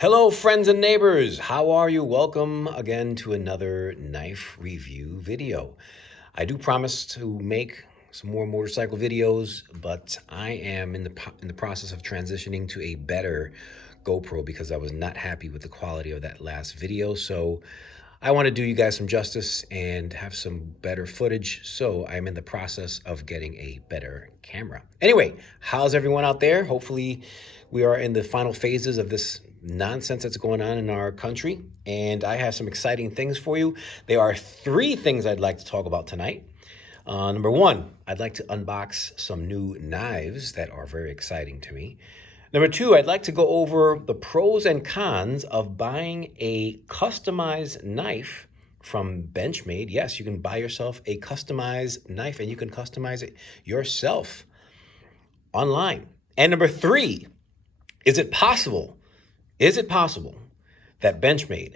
Hello, friends and neighbors. How are you? Welcome again to another knife review video. I do promise to make some more motorcycle videos, but I am in the process of transitioning to a better GoPro because I was not happy with the quality of that last video. So I want to do you guys some justice and have some better footage. So I'm in the process of getting a better camera. Anyway, how's everyone out there? Hopefully we are in the final phases of this nonsense that's going on in our country, and I have some exciting things for you. There are three things I'd like to talk about tonight. Number one, I'd like to unbox some new knives that are very exciting to me. Number two, I'd like to go over the pros and cons of buying a customized knife from Benchmade. Yes, you can buy yourself a customized knife and you can customize it yourself online. And number three, is it possible that Benchmade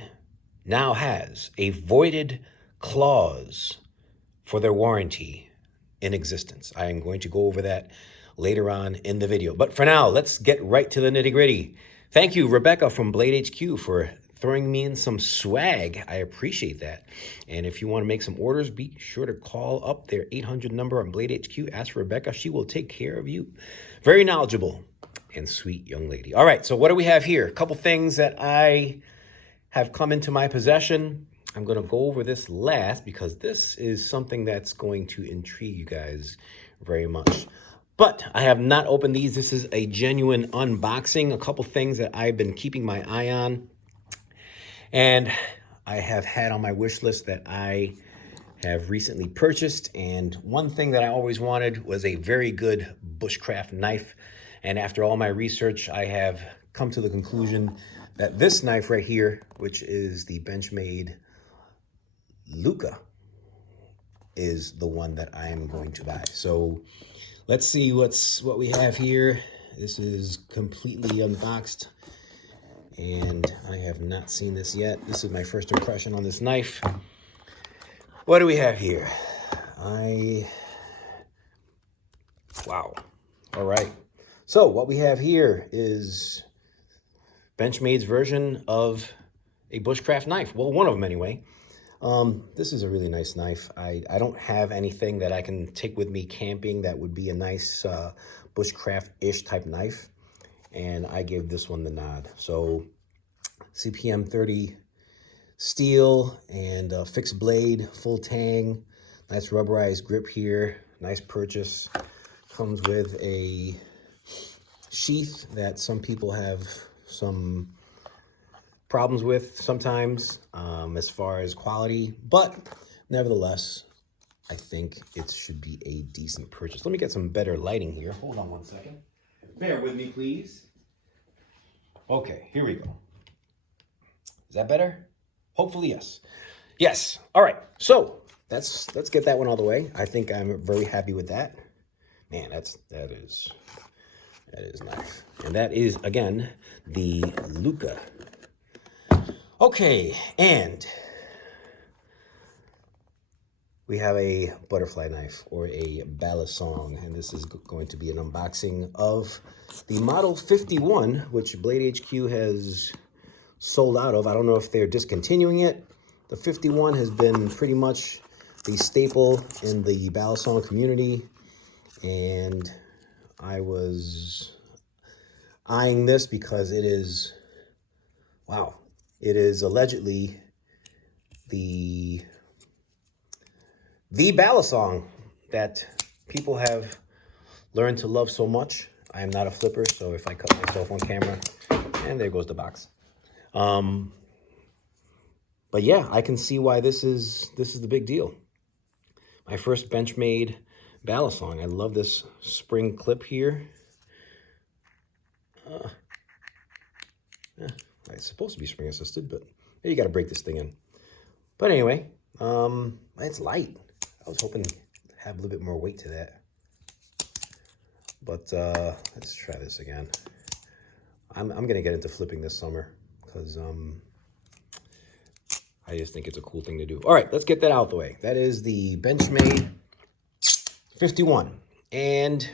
now has a voided clause for their warranty in existence? I am going to go over that later on in the video. But for now, let's get right to the nitty-gritty. Thank you, Rebecca from Blade HQ, for throwing me in some swag. I appreciate that. And if you want to make some orders, be sure to call up their 800 number on Blade HQ. Ask Rebecca. She will take care of you. Very knowledgeable and sweet young lady. All right, so what do we have here? A couple things that I have come into my possession. I'm going to go over this last because this is something that's going to intrigue you guys very much. But I have not opened these. This is a genuine unboxing. A couple things that I've been keeping my eye on and I have had on my wish list that I have recently purchased. And one thing that I always wanted was a very good bushcraft knife. And after all my research, I have come to the conclusion that this knife right here, which is the Benchmade Leuku, is the one that I am going to buy. So let's see what we have here. This is completely unboxed, and I have not seen this yet. This is my first impression on this knife. What do we have here? Wow. All right. So what we have here is Benchmade's version of a bushcraft knife. Well, one of them anyway. This is a really nice knife. I don't have anything that I can take with me camping that would be a nice bushcraft-ish type knife. And I gave this one the nod. So CPM 30 steel and fixed blade, full tang, nice rubberized grip here. Nice purchase. Comes with a sheath that some people have some problems with sometimes as far as quality, but nevertheless, I think it should be a decent purchase. Let me get some better lighting here. Hold on one second. Bear with me, please. Okay, here we go. Is that better? Hopefully, yes. Yes. All right. So let's get that one all the way. I think I'm very happy with that. Man, that is nice. And that is, again, the Leuku. Okay, and we have a butterfly knife or a balisong, and this is going to be an unboxing of the Model 51, which Blade HQ has sold out of. I don't know if they're discontinuing it. The 51 has been pretty much the staple in the balisong community, and I was eyeing this because it is, wow, it is allegedly the balisong that people have learned to love so much. I am not a flipper, so if I cut myself on camera, and there goes the box. But yeah, I can see why this is the big deal. My first Benchmade balisong. I love this spring clip here. It's supposed to be spring assisted, but you got to break this thing in. But anyway, it's light. I was hoping to have a little bit more weight to that. But let's try this again. I'm gonna get into flipping this summer because I just think it's a cool thing to do. All right, let's get that out the way. That is the Benchmade 51. And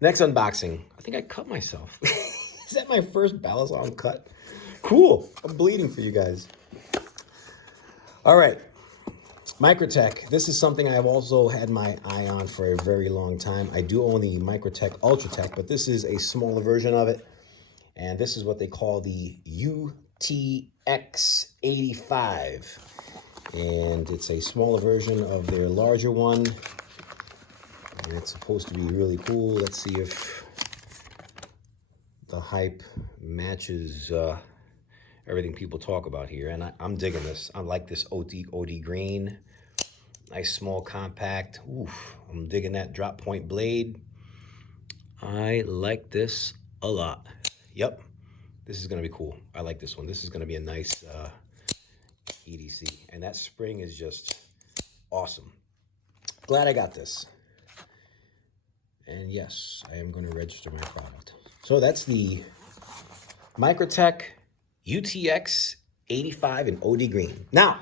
next unboxing, I think I cut myself. Is that my first balisong cut? Cool. I'm bleeding for you guys. All right. Microtech. This is something I've also had my eye on for a very long time. I do own the Microtech Ultratech, but this is a smaller version of it. And this is what they call the UTX85. And it's a smaller version of their larger one. And it's supposed to be really cool. Let's see if the hype matches everything people talk about here. And I'm digging this. I like this OD green. Nice, small, compact. Oof, I'm digging that drop point blade. I like this a lot. Yep, this is gonna be cool. I like this one. This is gonna be a nice EDC. And that spring is just awesome. Glad I got this. And yes, I am gonna register my product. So that's the Microtech UTX 85 in OD green. Now,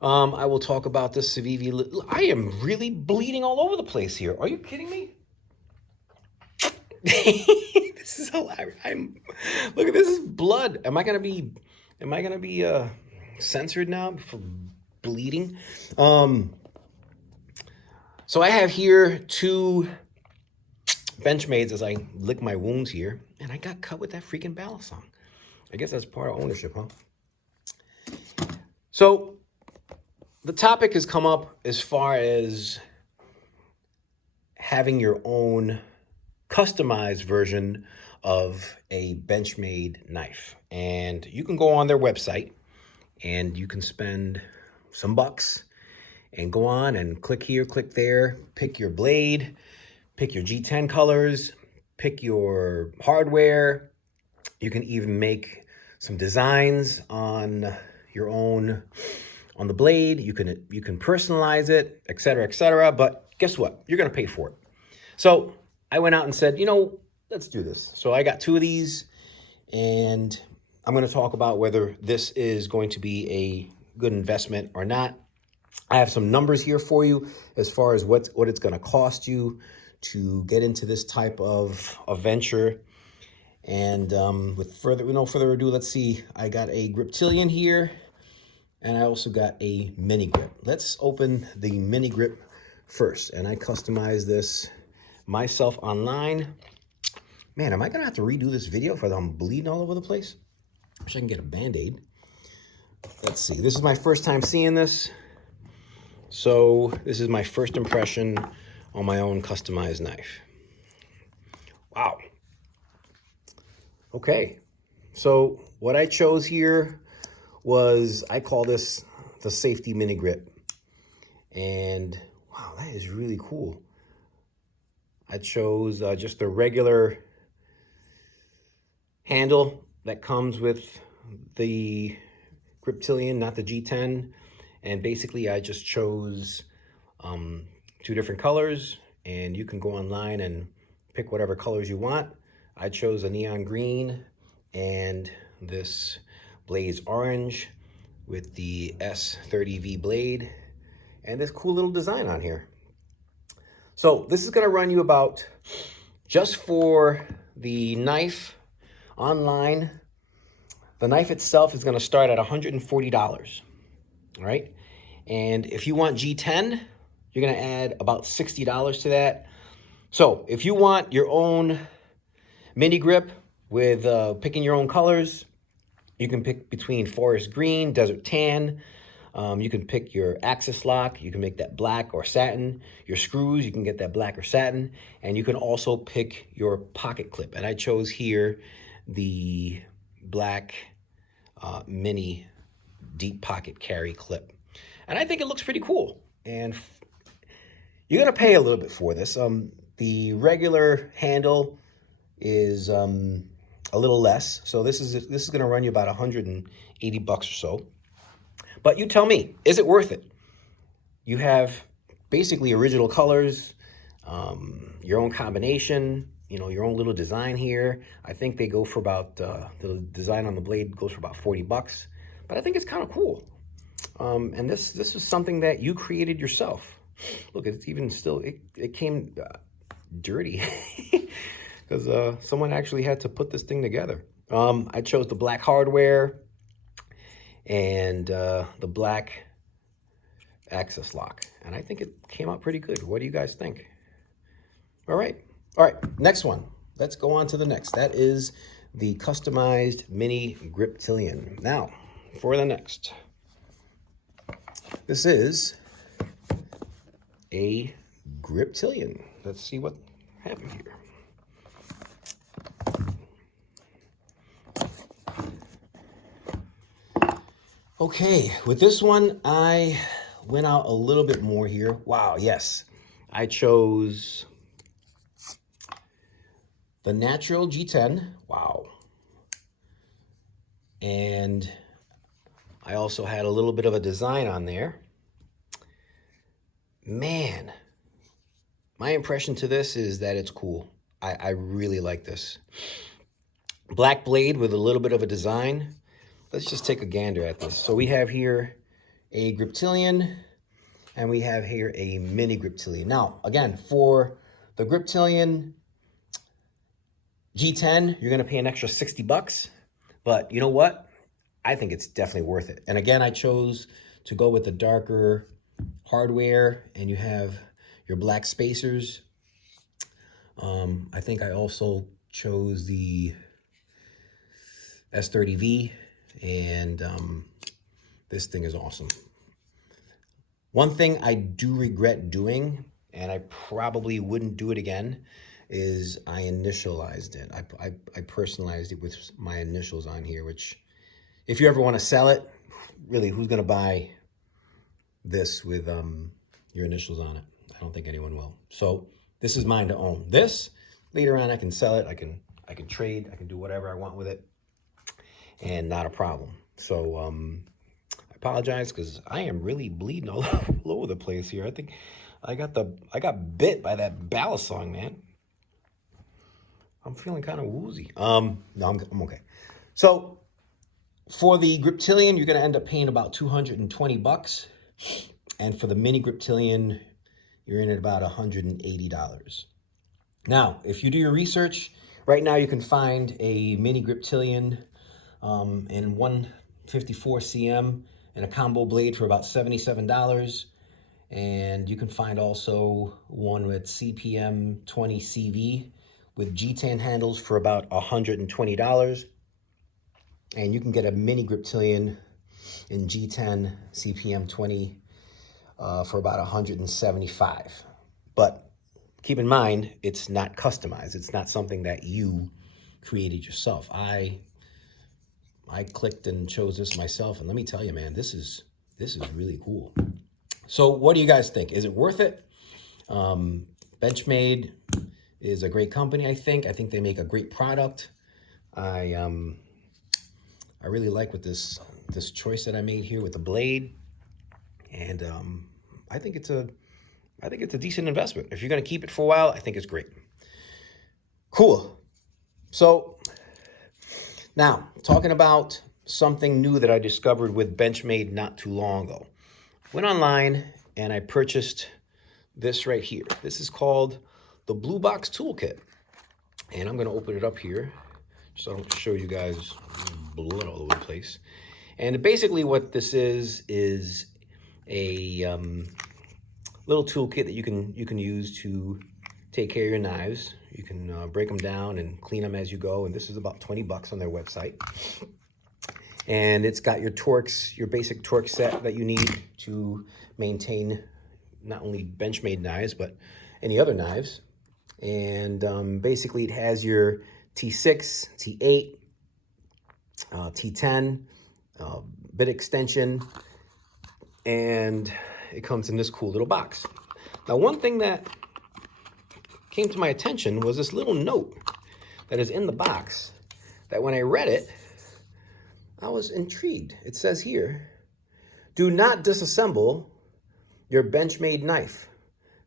I will talk about the Civini. I am really bleeding all over the place here. Are you kidding me? This is hilarious. Look at this, is blood. Am I gonna be censored now for bleeding? So I have here two Benchmades as I lick my wounds here, and I got cut with that freaking balisong. I guess that's part of ownership, huh? So the topic has come up as far as having your own customized version of a Benchmade knife. And you can go on their website and you can spend some bucks and go on and click here, click there, pick your blade, pick your G10 colors, pick your hardware. You can even make some designs on your own, on the blade. You can personalize it, etc., etc. But guess what? You're gonna pay for it. So I went out and said, you know, let's do this. So I got two of these, and I'm gonna talk about whether this is going to be a good investment or not. I have some numbers here for you as far as what it's gonna cost you to get into this type of a venture. And with no further ado, let's see. I got a Griptillian here, and I also got a mini grip. Let's open the mini grip first. And I customized this myself online. Man, am I gonna have to redo this video because I'm bleeding all over the place? Wish I can get a Band-Aid. Let's see, this is my first time seeing this. So this is my first impression on my own customized knife. Wow. Okay, so what I chose here was, I call this the safety mini grip. And wow, that is really cool. I chose just the regular handle that comes with the Griptillian, not the G10. And basically I just chose two different colors, and you can go online and pick whatever colors you want. I chose a neon green and this blaze orange with the S30V blade and this cool little design on here. So this is gonna run you about, just for the knife online, the knife itself is gonna start at $140, all right? And if you want G10, you're gonna add about $60 to that. So if you want your own mini grip with picking your own colors, you can pick between forest green, desert tan. You can pick your axis lock. You can make that black or satin. Your screws, you can get that black or satin. And you can also pick your pocket clip. And I chose here the black mini deep pocket carry clip. And I think it looks pretty cool. And you're gonna pay a little bit for this. The regular handle is a little less. So this is gonna run you about 180 bucks or so. But you tell me, is it worth it? You have basically original colors, your own combination, you know, your own little design here. I think they go for about, the design on the blade goes for about 40 bucks. But I think it's kind of cool. And this is something that you created yourself. Look, it's even still, it came dirty. because someone actually had to put this thing together. I chose the black hardware and the black access lock, and I think it came out pretty good. What do you guys think? All right, next one. Let's go on to the next. That is the customized Mini Griptillian. Now, for the next. This is a Griptillian. Let's see what happened here. Okay, with this one, I went out a little bit more here. Wow, yes. I chose the natural G10. Wow. And I also had a little bit of a design on there. Man, my impression to this is that it's cool. I really like this. Black blade with a little bit of a design. Let's just take a gander at this. So we have here a Griptillian, and we have here a Mini Griptillian. Now, again, for the Griptillian G10, you're gonna pay an extra 60 bucks, but you know what? I think it's definitely worth it. And again, I chose to go with the darker hardware, and you have your black spacers. I think I also chose the S30V, and this thing is awesome. One thing I do regret doing, and I probably wouldn't do it again, is I initialized it. I personalized it with my initials on here, which if you ever want to sell it, really, who's going to buy this with your initials on it? I don't think anyone will. So this is mine to own. This, later on, I can sell it. I can trade. I can do whatever I want with it, and not a problem. So I apologize because I am really bleeding all over the place here. I think I got bit by that ballast song, man. I'm feeling kind of woozy. No, I'm okay. So for the Griptillian, you're going to end up paying about 220 bucks. And for the Mini Griptillian, you're in at about $180. Now, if you do your research, right now you can find a Mini Griptillian in 154 cm and a combo blade for about $77. And you can find also one with CPM 20 CV with G10 handles for about $120. And you can get a Mini Griptillian in G10 CPM 20 for about $175. But keep in mind, it's not customized. It's not something that you created yourself. I clicked and chose this myself, and let me tell you, man, this is really cool. So what do you guys think? Is it worth it? Benchmade is a great company, I think. I think they make a great product. I really like what this choice that I made here with the blade, and I think it's a decent investment. If you're gonna keep it for a while, I think it's great. Cool. So now, talking about something new that I discovered with Benchmade not too long ago. Went online and I purchased this right here. This is called the Blue Box Toolkit. And I'm gonna open it up here so I don't show you guys blood all over the place. And basically what this is a little toolkit that you can use to take care of your knives. You can break them down and clean them as you go. And this is about 20 bucks on their website. And it's got your Torx, your basic Torx set that you need to maintain not only Benchmade knives, but any other knives. And basically it has your T6, T8, T10, bit extension, and it comes in this cool little box. Now, one thing that came to my attention was this little note that is in the box that when I read it, I was intrigued. It says here, do not disassemble your Benchmade knife.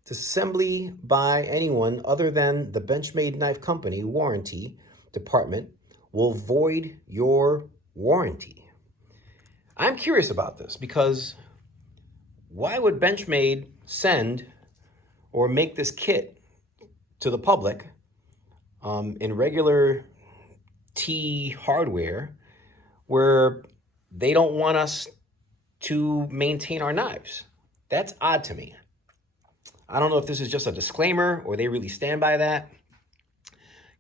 Disassembly by anyone other than the Benchmade Knife Company warranty department will void your warranty. I'm curious about this because why would Benchmade send or make this kit to the public in regular T hardware where they don't want us to maintain our knives. That's odd to me. I don't know if this is just a disclaimer or they really stand by that.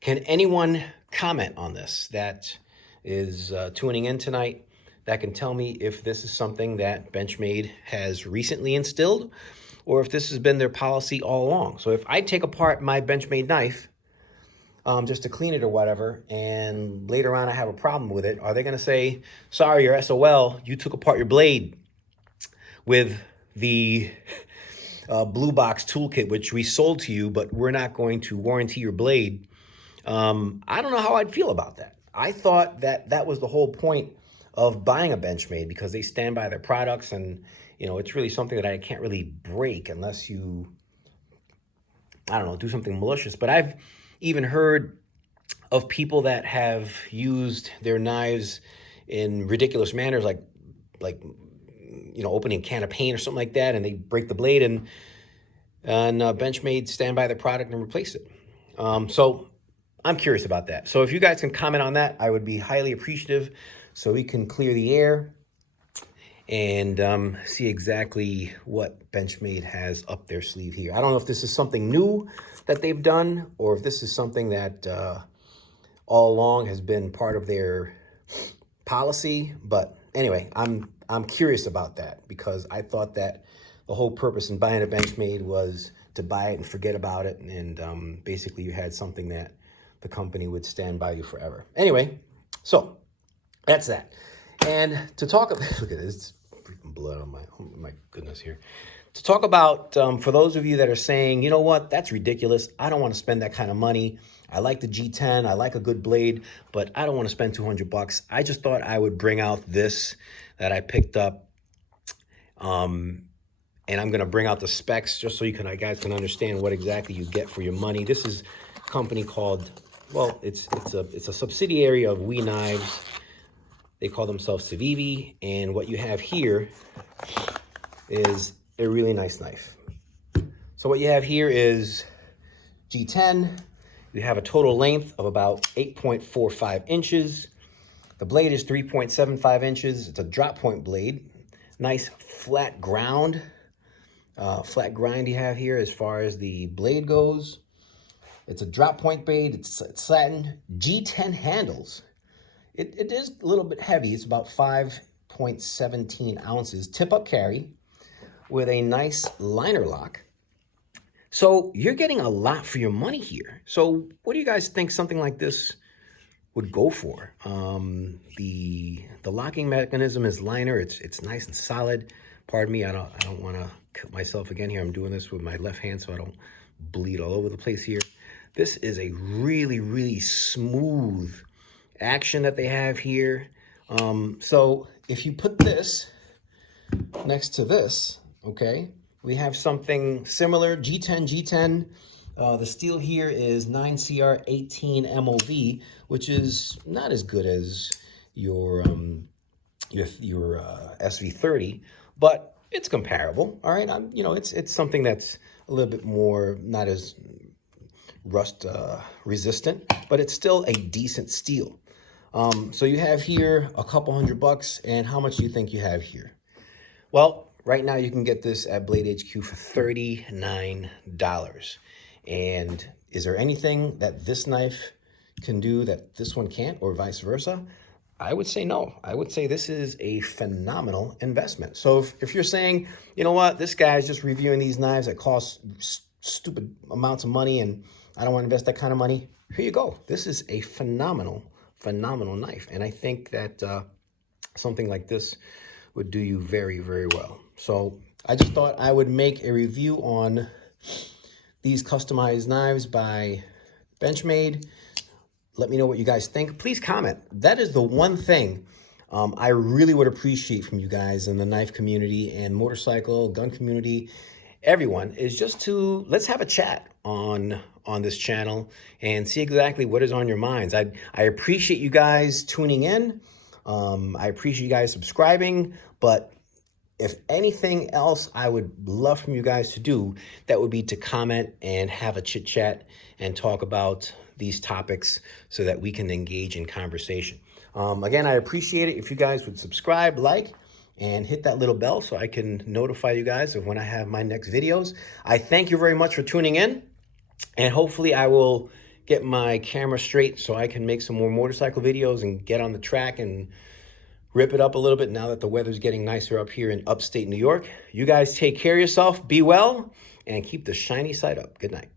Can anyone comment on this that is tuning in tonight that can tell me if this is something that Benchmade has recently instilled or if this has been their policy all along? So if I take apart my Benchmade knife just to clean it or whatever, and later on I have a problem with it, are they going to say, sorry, you're SOL, you took apart your blade with the blue box toolkit, which we sold to you, but we're not going to warranty your blade? I don't know how I'd feel about that. I thought that that was the whole point of buying a Benchmade, because they stand by their products, and you know, it's really something that I can't really break unless you, I don't know, do something malicious. But I've even heard of people that have used their knives in ridiculous manners, like you know, opening a can of paint or something like that, and they break the blade, and Benchmade stand by their product and replace it. So I'm curious about that. So if you guys can comment on that, I would be highly appreciative, so we can clear the air and see exactly what Benchmade has up their sleeve here. I don't know if this is something new that they've done, or if this is something that all along has been part of their policy. But anyway, I'm curious about that, because I thought that the whole purpose in buying a Benchmade was to buy it and forget about it, and basically you had something that the company would stand by you forever. Anyway, so that's that. And to talk about, look at this, freaking blood on oh my goodness here. To talk about, for those of you that are saying, you know what, that's ridiculous, I don't want to spend that kind of money. I like the G10, I like a good blade, but I don't want to spend 200 bucks. I just thought I would bring out this that I picked up. And I'm going to bring out the specs just so you guys can understand what exactly you get for your money. This is a company called, well, it's a subsidiary of We Knives. They call themselves Civini, and what you have here is a really nice knife. So what you have here is G10. You have a total length of about 8.45 inches. The blade is 3.75 inches. It's a drop point blade. Nice flat ground. Flat grind you have here as far as the blade goes. It's a drop point blade. It's satin. G10 handles. It is a little bit heavy. It's about 5.17 ounces. Tip up carry with a nice liner lock. So you're getting a lot for your money here. So what do you guys think something like this would go for? The locking mechanism is liner. It's nice and solid. Pardon me, I don't want to cut myself again here. I'm doing this with my left hand so I don't bleed all over the place here. This is a really, really smooth action that they have here. So if you put this next to this, okay, we have something similar. G10. The steel here is 9CR18 MOV, which is not as good as your SV30, but it's comparable. All right, you know, it's something that's a little bit more, not as rust resistant, but it's still a decent steel. So you have here a couple $100, and how much do you think you have here? Well, right now you can get this at Blade HQ for $39. And is there anything that this knife can do that this one can't, or vice versa? I would say no. I would say this is a phenomenal investment. So if you're saying, you know what, this guy's just reviewing these knives that cost stupid amounts of money and I don't want to invest that kind of money, here you go. This is a phenomenal knife. And I think that something like this would do you very, very well. So I just thought I would make a review on these customized knives by Benchmade. Let me know what you guys think. Please comment. That is the one thing I really would appreciate from you guys in the knife community and motorcycle, gun community, everyone, is just to, let's have a chat on this channel and see exactly what is on your minds. I appreciate you guys tuning in. I appreciate you guys subscribing, but if anything else I would love from you guys to do, that would be to comment and have a chit chat and talk about these topics so that we can engage in conversation. Again, I appreciate it if you guys would subscribe, like, and hit that little bell so I can notify you guys of when I have my next videos. I thank you very much for tuning in, and hopefully I will get my camera straight so I can make some more motorcycle videos and get on the track and rip it up a little bit now that the weather's getting nicer up here in upstate New York. You guys take care of yourself, be well, and keep the shiny side up. Good night.